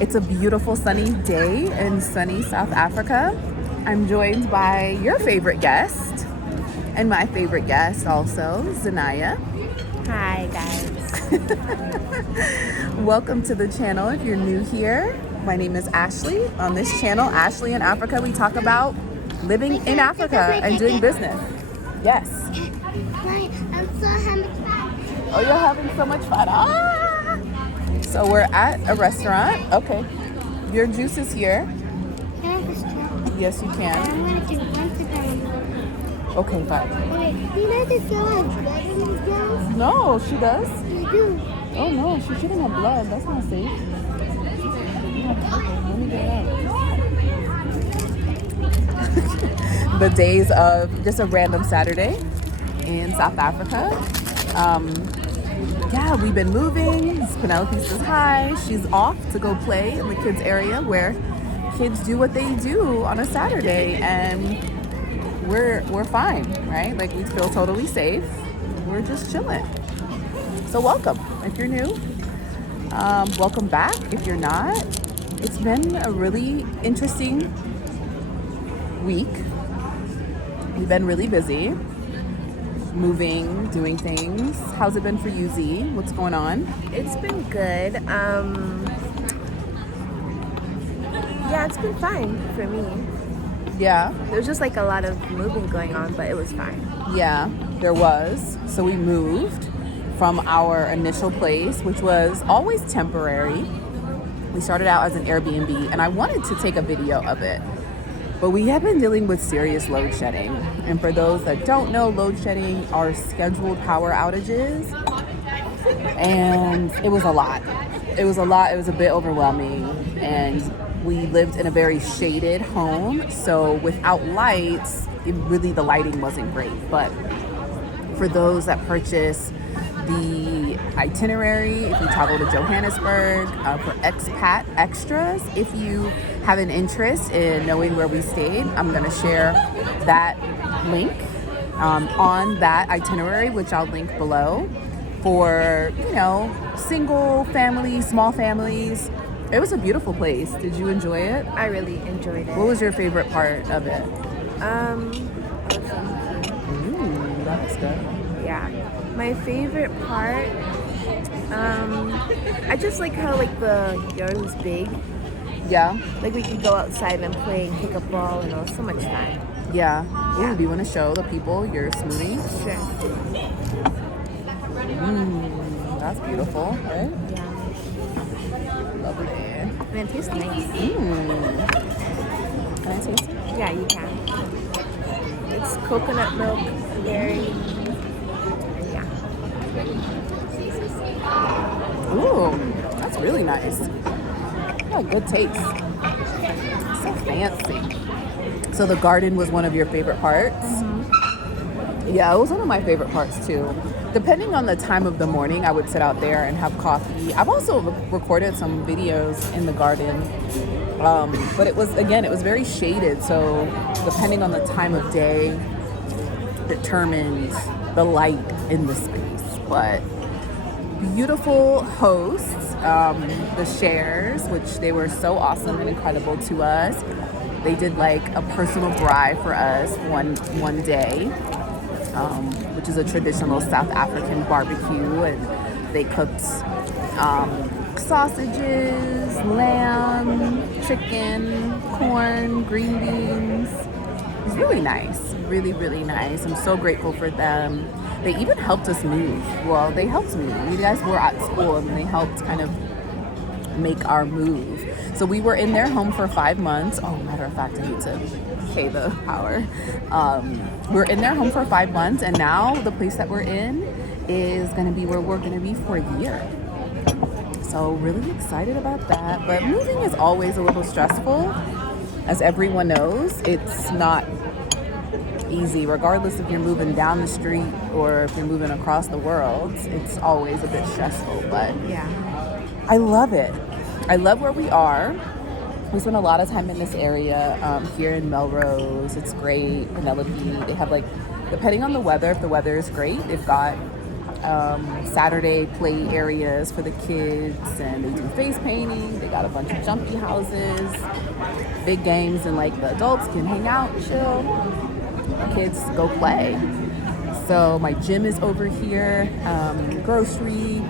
It's a beautiful sunny day in sunny South Africa. I'm joined by your favorite guest and my favorite guest also, Zanaya. Hi guys. Welcome to the channel if you're new here. My name is Ashley. On this channel, Ashley in Africa, we talk about living in Africa and doing business. Yes. I'm so having fun. Oh, you're having so much fun. Ah! So we're at a restaurant. Okay. Your juice is here. Can I have a straw? Yes, you can. I'm going to do one second. Okay, fine. Wait, do you know the girl has blood in his gums? No, she does. You do. Oh no, she shouldn't have blood. That's not safe. Let me get it out. The days of just a random Saturday in South Africa. Yeah, we've been moving. Penelope says hi. She's off to go play in the kids area where kids do what they do on a Saturday, and we're fine, right? Like, we feel totally safe. We're just chilling. So welcome if you're new. Welcome back if you're not. It's been a really interesting week. We've been really busy. Moving, doing things. How's it been for you, Z? What's going on? It's been good. Yeah, it's been fine for me. Yeah, There was just like a lot of moving going on, but it was fine. yeah, there was. So we moved from our initial place, which was always temporary. We started out as an Airbnb, and I wanted to take a video of it. But we have been dealing with serious load shedding. And for those that don't know, load shedding are scheduled power outages. And it was a lot. It was a bit overwhelming. And we lived in a very shaded home. So without lights, the lighting wasn't great. But for those that purchase the itinerary, if you travel to Johannesburg, for Expat extras, if you have an interest in knowing where we stayed, I'm going to share that link on that itinerary, which I'll link below, for, single family, small families. It was a beautiful place. Did you enjoy it? I really enjoyed it. What was your favorite part of it? Ooh, that's good. Yeah. My favorite part, I just like how like the yard was big. Yeah, Like we could go outside and play and kick a ball, and it was so much fun. yeah. Ooh, do you want to show the people your smoothie? Sure. That's beautiful, right? Yeah. Lovely. And it tastes nice. Can I taste it? Yeah, you can. It's coconut milk, berry. Yeah. Ooh, that's really nice. Oh, good taste. So fancy. So the garden was one of your favorite parts? Mm-hmm. Yeah, it was one of my favorite parts too. Depending on the time of the morning, I would sit out there and have coffee. I've also recorded some videos in the garden. But it was very shaded. So depending on the time of day determines the light in the space. But beautiful hosts, the shares, which they were so awesome and incredible to us. They did like a personal braai for us one day, which is a traditional South African barbecue, and they cooked sausages, lamb, chicken, corn, green beans. It was really nice, really, really nice. I'm so grateful for them. They even helped us move. Well, they helped me. You guys were at school, and they helped kind of make our move. So we were in their home for 5 months. Oh, matter of fact, I need to pay the power. We're in their home for 5 months, and now the place that we're in is going to be where we're going to be for a year. So really excited about that. But moving is always a little stressful. As everyone knows, it's not easy, regardless if you're moving down the street or if you're moving across the world. It's always a bit stressful, but Yeah. I love it. I love where we are. We spend a lot of time in this area here in Melrose. It's great. Penelope, they have like, depending on the weather, if the weather is great, they've got Saturday play areas for the kids, and they do face painting. They got a bunch of jumpy houses, big games, and like the adults can hang out, chill. Kids go play. So my gym is over here, grocery,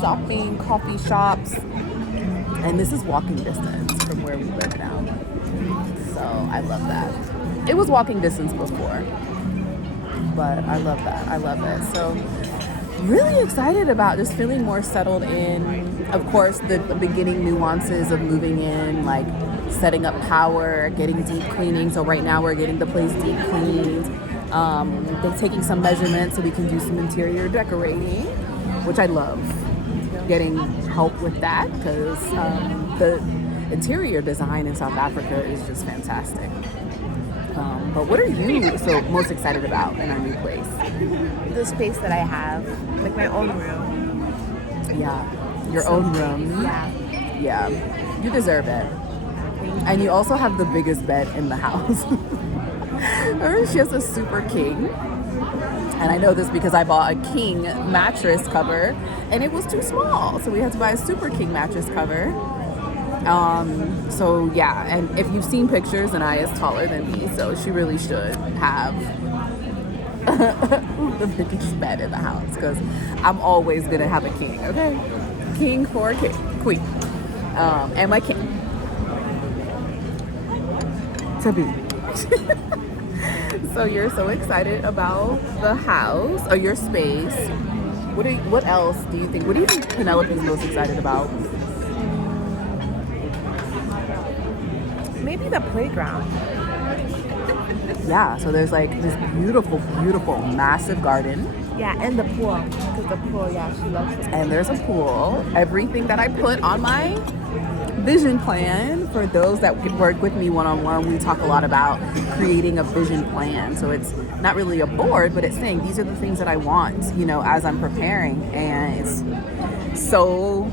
shopping, coffee shops, and this is walking distance from where we live now. So I love that. It was walking distance before, but I love that. I love it. So really excited about just feeling more settled in. Of course, the beginning nuances of moving in, like setting up power, getting deep cleaning. So right now we're getting the place deep cleaned. They're taking some measurements so we can do some interior decorating, which I love. Getting help with that because the interior design in South Africa is just fantastic. But what are you so most excited about in our new place? The space that I have, like my own room. Yeah, your own room. Yeah. Yeah, you deserve it. And you also have the biggest bed in the house. She has a super king. And I know this because I bought a king mattress cover and it was too small. So we had to buy a super king mattress cover. So yeah, and if you've seen pictures, Anaya is taller than me, so she really should have the biggest bed in the house because I'm always gonna have a king, okay? King for a queen. And my king. To be. So you're so excited about the house or your space. What else do you think? What do you think Penelope's most excited about? Maybe the playground. Yeah, so there's like this beautiful, beautiful, massive garden. Yeah, and the pool. Because the pool, yeah, she loves it. And there's a pool. Everything that I put on my vision plan, for those that work with me one-on-one, we talk a lot about creating a vision plan. So it's not really a board, but it's saying these are the things that I want, as I'm preparing. And it's so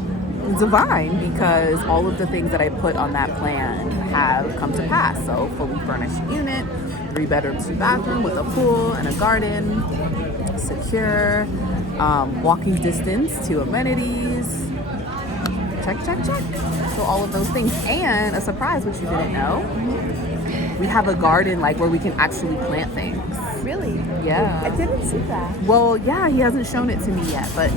divine because all of the things that I put on that plan have come to pass. So fully furnished unit, 3 bedrooms, 2 bathrooms with a pool and a garden, secure, walking distance to amenities. Check, check, check. So all of those things. And a surprise, which you didn't know, we have a garden like where we can actually plant things. Really? Yeah. I didn't see that. Well, yeah, he hasn't shown it to me yet, but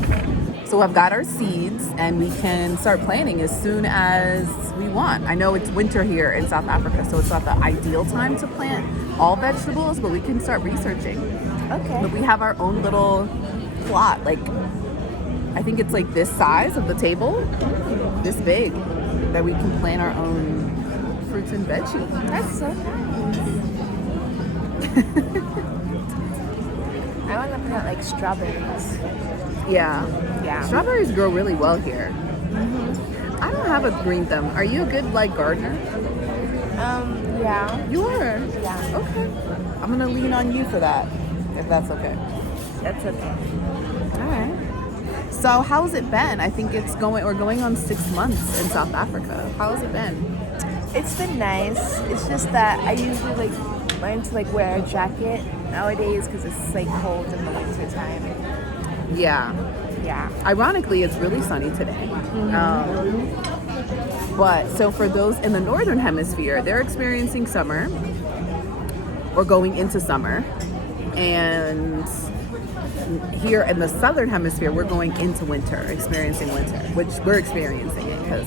so I've got our seeds and we can start planting as soon as we want. I know it's winter here in South Africa, so it's not the ideal time to plant all vegetables, but we can start researching. Okay. But we have our own little plot, like I think it's like this size of the table, this big, that we can plant our own fruits and veggies. That's so nice. I want to plant like strawberries. Yeah. Yeah. Strawberries grow really well here. Mm-hmm. I don't have a green thumb. Are you a good gardener? Yeah. You are? Yeah. Okay. I'm gonna lean on you for that, if that's okay. That's okay. All right. So how's it been? I think we're going on 6 months in South Africa. How has it been? It's been nice. It's just that I usually learn to wear a jacket nowadays because it's cold in the winter time. Yeah. Yeah. Ironically, it's really sunny today. But so for those in the northern hemisphere, they're experiencing summer or going into summer. And here in the southern hemisphere, we're going into winter, experiencing winter, which we're experiencing it because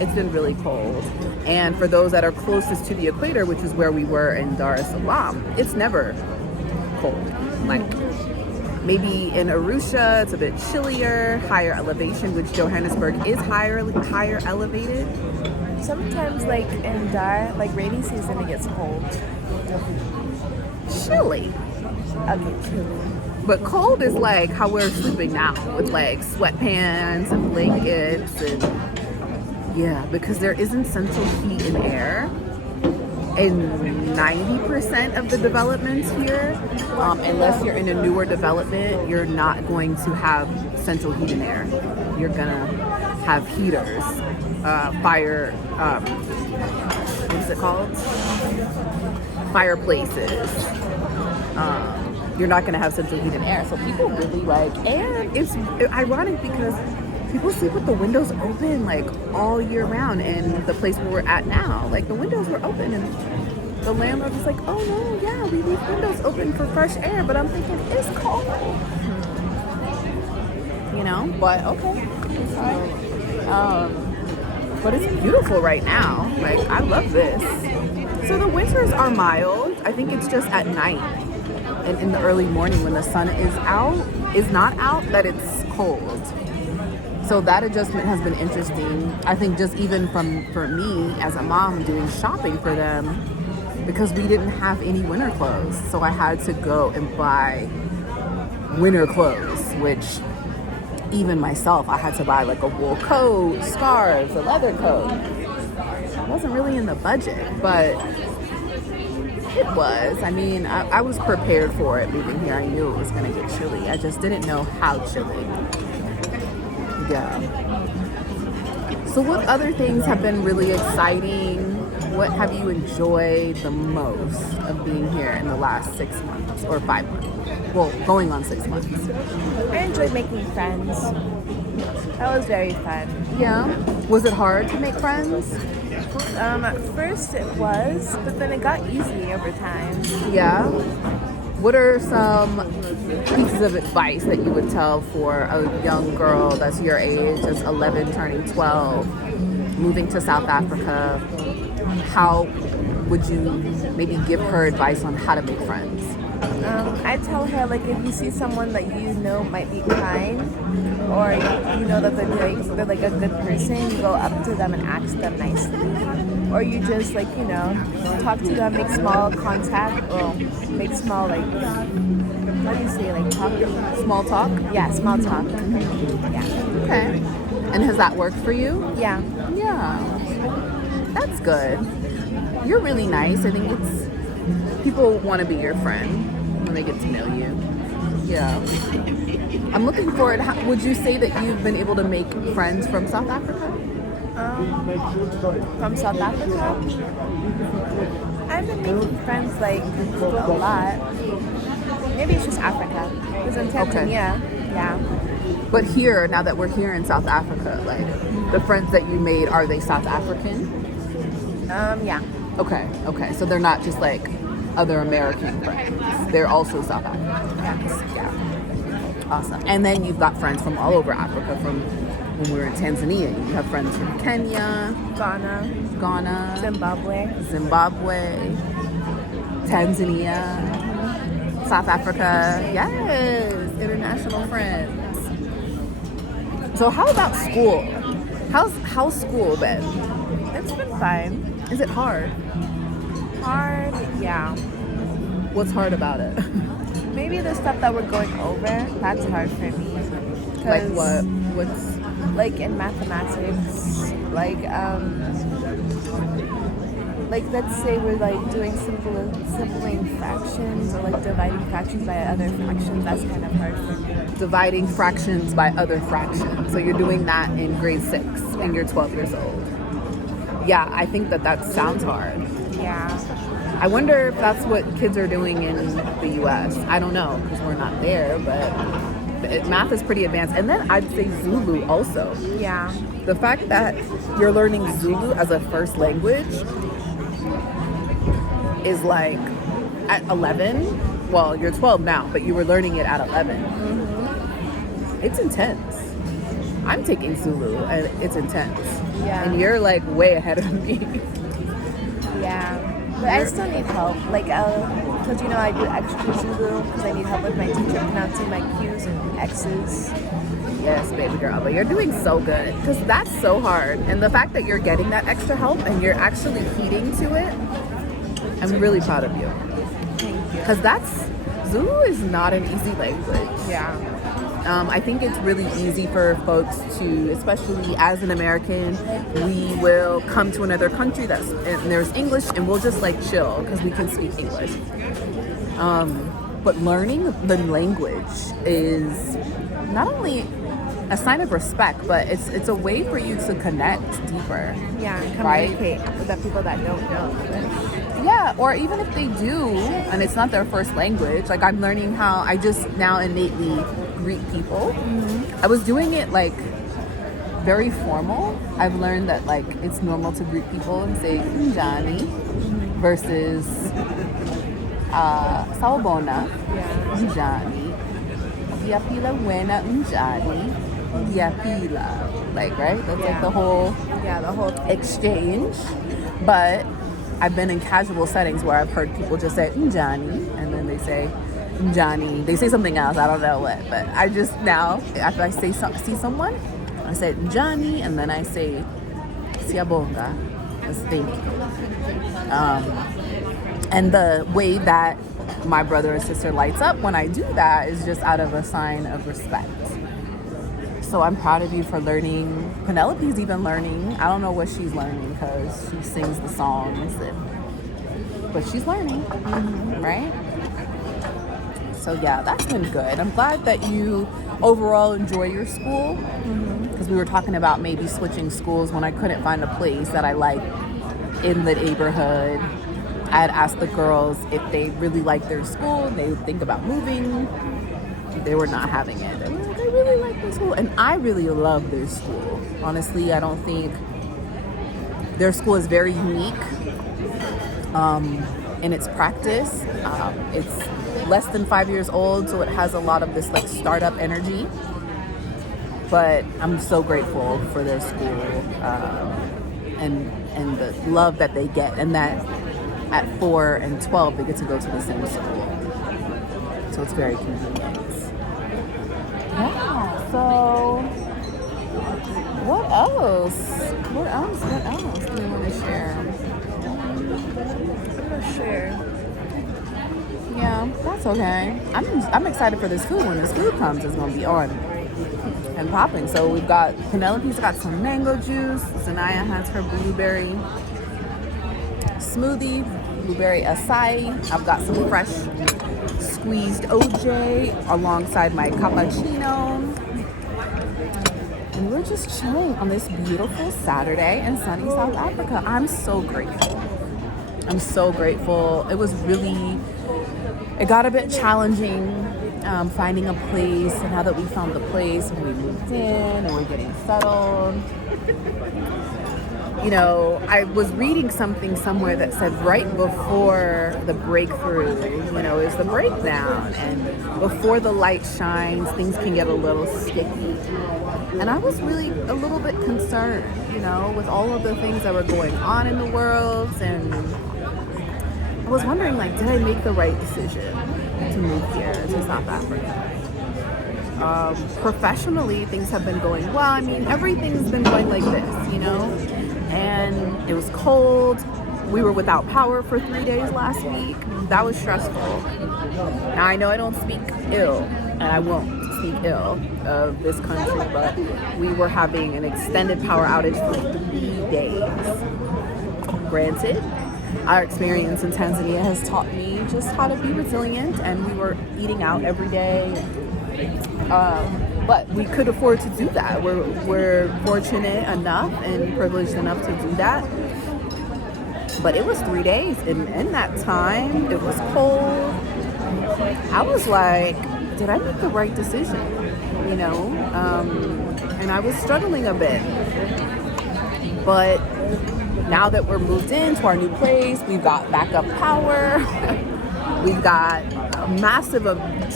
it's been really cold. And for those that are closest to the equator, which is where we were in Dar es Salaam, it's never cold. Maybe in Arusha, it's a bit chillier, higher elevation, which Johannesburg is higher elevated. Sometimes in Dar, rainy season, it gets cold. Chilly. Okay, chilly. But cold is how we're sleeping now with sweatpants and blankets and yeah, because there isn't central heat in air. In 90% of the developments here, unless you're in a newer development, you're not going to have central heat in air. You're gonna have heaters, fire, what's it called? Fireplaces. you're not going to have central heat and air. So people really like, and it's ironic because people sleep with the windows open like all year round. And the place where we're at now, like the windows were open, and the landlord was like, oh no, yeah, we leave windows open for fresh air. But I'm thinking, it's cold. You know, but okay, it's fine. But it's beautiful right now. Like, I love this. So the winters are mild. I think it's just at night and in the early morning when the sun is not out, that it's cold. So that adjustment has been interesting. I think just even for me as a mom doing shopping for them, because we didn't have any winter clothes. So I had to go and buy winter clothes, which even myself, I had to buy like a wool coat, scarves, a leather coat. It wasn't really in the budget, but it was. I mean, I was prepared for it moving here. I knew it was going to get chilly. I just didn't know how chilly. Yeah. So what other things have been really exciting? What have you enjoyed the most of being here in the last 6 months or 5 months? Well, going on 6 months. I enjoyed making friends. That was very fun. Yeah. Was it hard to make friends? At first it was, but then it got easy over time. Yeah. What are some pieces of advice that you would tell for a young girl that's your age, that's 11 turning 12, moving to South Africa? How would you maybe give her advice on how to make friends? I tell her, like, if you see someone that you know might be kind, or you know that they're like a good person, you go up to them and ask them nicely. Or you just, like, you know, talk to them, make small contact, or make small, like, how do you say, like, talk? Small talk? Yeah, small talk. Yeah. Okay. And has that worked for you? Yeah. Yeah. That's good. You're really nice. I think it's, people want to be your friend when they get to know you. Yeah. I'm looking forward. Would you say that you've been able to make friends from South Africa? From South Africa? I've been making friends, like, a lot. Maybe it's just Africa. Because in Tanzania, yeah. But here, now that we're here in South Africa, like, the friends that you made, are they South African? Yeah. Okay. So they're not just like other American friends. They're also South African friends. Yeah. Awesome. And then you've got friends from all over Africa. From when we were in Tanzania, you have friends from Kenya, Ghana, Zimbabwe, Tanzania, South Africa. Yes, international friends. So how about school? How's school been? It's been fine. Is it hard? Hard, yeah. What's hard about it? Maybe the stuff that we're going over, that's hard for me. Like what? What's like in mathematics, like let's say we're like doing simpling fractions, or like dividing fractions by other fractions. That's kind of hard for me. Dividing fractions by other fractions. So you're doing that in grade 6 and you're 12 years old. Yeah, I think that sounds hard. Yeah. I wonder if that's what kids are doing in the U.S. I don't know, because we're not there, but math is pretty advanced. And then I'd say Zulu also. Yeah. The fact that you're learning Zulu as a first language is like at 11. Well, you're 12 now, but you were learning it at 11. Mm-hmm. It's intense. I'm taking Zulu, and it's intense. Yeah. And you're like way ahead of me. Yeah. But I still need help. Like, because, you know, I do extra Zulu because I need help with my teacher pronouncing my Q's and X's. Yes, baby girl. But you're doing so good, because that's so hard. And the fact that you're getting that extra help and you're actually heeding to it, I'm really proud of you. Thank you. Because Zulu is not an easy language. Yeah. I think it's really easy for folks to, especially as an American, we will come to another country and there's English, and we'll just like chill because we can speak English. But learning the language is not only a sign of respect, but it's a way for you to connect deeper. Yeah, and right? communicate with the people that don't know English. Yeah, or even if they do and it's not their first language, like I'm learning how I just now innately greet people. I was doing it like very formal. I've learned that like it's normal to greet people and say Njani versus Sawubona, Yeah. Njani, Diapila Wena Njani, Diapila. Like, right? That's like the whole Yeah, the whole exchange. But I've been in casual settings where I've heard people just say Njani and then they say Njani. They say something else, I don't know what. But I just now, if I see someone, I say Njani and then I say Siyabonga. That's thank you. And the way that my brother and sister lights up when I do that is just out of a sign of respect. So I'm proud of you for learning. Penelope's even learning. I don't know what she's learning because she sings the songs, but she's learning, right? So yeah, that's been good. I'm glad that you overall enjoy your school, because we were talking about maybe switching schools when I couldn't find a place that I like in the neighborhood. I had asked the girls if they really liked their school, they would think about moving. They were not having it. They were like, I really like this school. And I really love their school. Honestly, I don't think their school is very unique in its practice. It's less than 5 years old, so it has a lot of this like startup energy. But I'm so grateful for their school and the love that they get, and that at 4 and 12 they get to go to the same school. So it's very convenient. Yeah, so what else? What else do you want to share? I'm not sure. Yeah, that's okay. I'm excited for this food. When this food comes, it's gonna be on and popping. So we've got Penelope's got some mango juice. Zanaya has her blueberry smoothie, blueberry acai. I've got some fresh squeezed OJ alongside my cappuccino. And we're just chilling on this beautiful Saturday in sunny South Africa. I'm so grateful. I'm so grateful. It got a bit challenging finding a place, and now that we found the place and we moved in and we're getting settled, you know, I was reading something somewhere that said right before the breakthrough, you know, is the breakdown, and before the light shines, things can get a little sticky. And I was really a little bit concerned, you know, with all of the things that were going on in the world, and I was wondering, like, did I make the right decision to move here to South Africa? Professionally, things have been going well. I mean, everything's been going like this, you know? And it was cold. We were without power for 3 days last week. That was stressful. Now, I know I don't speak ill, and I won't speak ill of this country, but we were having an extended power outage for 3 days. Granted, our experience in Tanzania has taught me just how to be resilient, and we were eating out every day. But we could afford to do that. We're fortunate enough and privileged enough to do that. But it was 3 days, and in that time, it was cold. I was like, did I make the right decision? You know? And I was struggling a bit. But now that we're moved into our new place, we've got backup power. We've got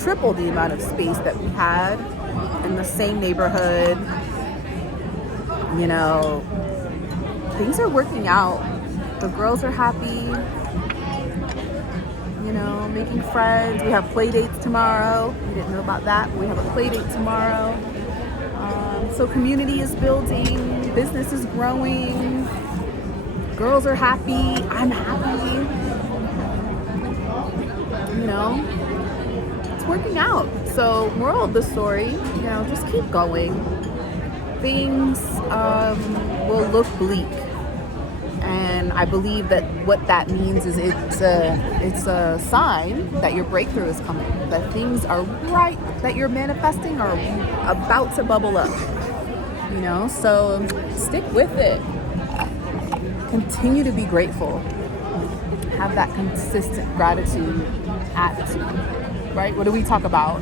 triple the amount of space that we had in the same neighborhood. You know, things are working out. The girls are happy, you know, making friends. We have play dates tomorrow. We didn't know about that, but we have a play date tomorrow. So community is building, business is growing, girls are happy, I'm happy. You know, it's working out. So moral of the story, you know, just keep going. Things will look bleak. And I believe that what that means is it's a sign that your breakthrough is coming, that things are right, that you're manifesting are about to bubble up, you know? So stick with it. Continue to be grateful. Have that consistent gratitude attitude, right? What do we talk about?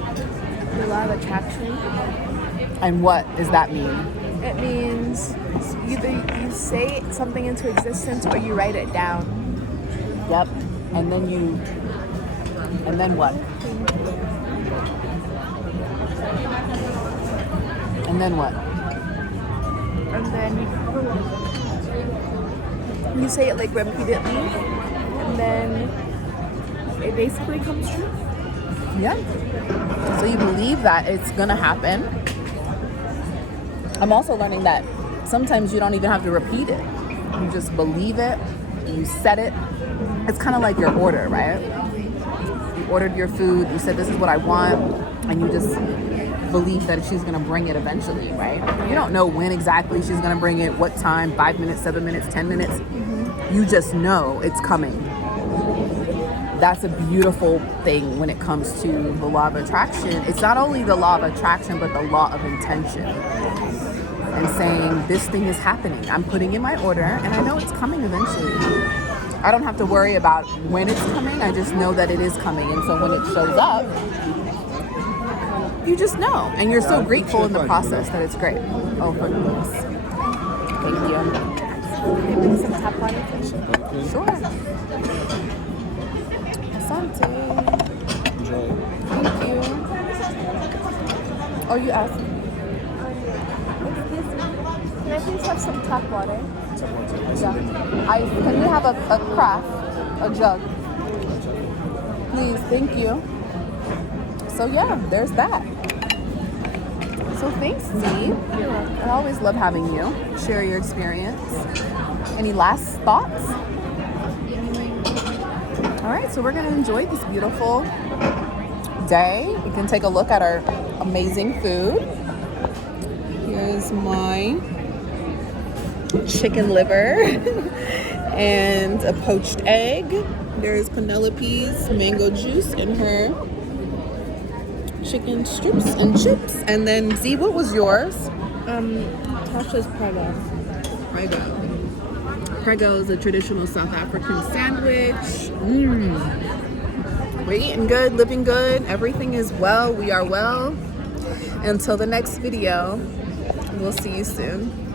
The law of attraction. And what does that mean? It means either you say something into existence or you write it down. Yep. And then what? And then what? And then you say it like repeatedly, and then it basically comes true. Yeah. So you believe that it's gonna happen. I'm also learning that sometimes you don't even have to repeat it. You just believe it, you set it. It's kind of like your order, right? You ordered your food, you said this is what I want, and you just believe that she's gonna bring it eventually, right? You don't know when exactly she's gonna bring it, what time, 5 minutes, 7 minutes, 10 minutes. You just know it's coming. That's a beautiful thing when it comes to the law of attraction. It's not only the law of attraction, but the law of intention. And saying, this thing is happening. I'm putting in my order, and I know it's coming eventually. I don't have to worry about when it's coming. I just know that it is coming. And so when it shows up, you just know. And you're so grateful in the process that it's great. Oh, goodness. Thank you. Maybe some tap water. Sure. Asante. Thank you. Oh, you asked me. Can I please have some tap water? Yeah. Can we have a craft, a jug? Please, thank you. So yeah, there's that. So thanks, Steve. I always love having you share your experience. Any last thoughts? All right, so we're gonna enjoy this beautiful day. You can take a look at our amazing food. Here's my chicken liver and a poached egg. There's Penelope's mango juice and her chicken strips and chips. And then Z, what was yours? Tasha's prego. Prego is a traditional South African sandwich. We're eating good, living good. Everything is well. We are well. Until the next video, we'll see you soon.